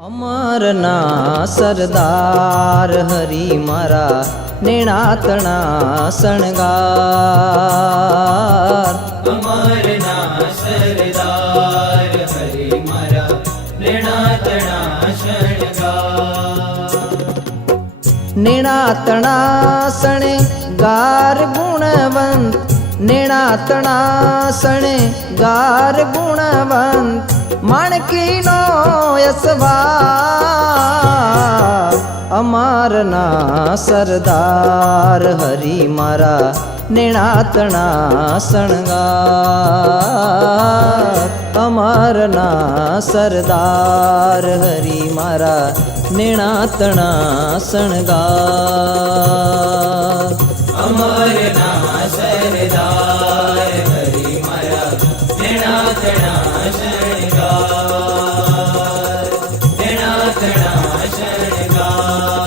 અમરના સરદાર હરી મારા નેણાતણા શણગાર। અમરના સરદાર હરી મારા નેણાતણા શણગાર। નેણાતણા શણગાર ગુણવંત, નેણાતણા શણગાર ગુણવંત, માણકીનો યશવાર। અમારના સરદાર હરી મારા નેણાતણા શણગાર। અમારના સરદાર હરી મારા નેણાતણા શણગાર। અમરના સરદાર હરી મારા નેણાતણા શણગાર। નેણાતણા શણગાર।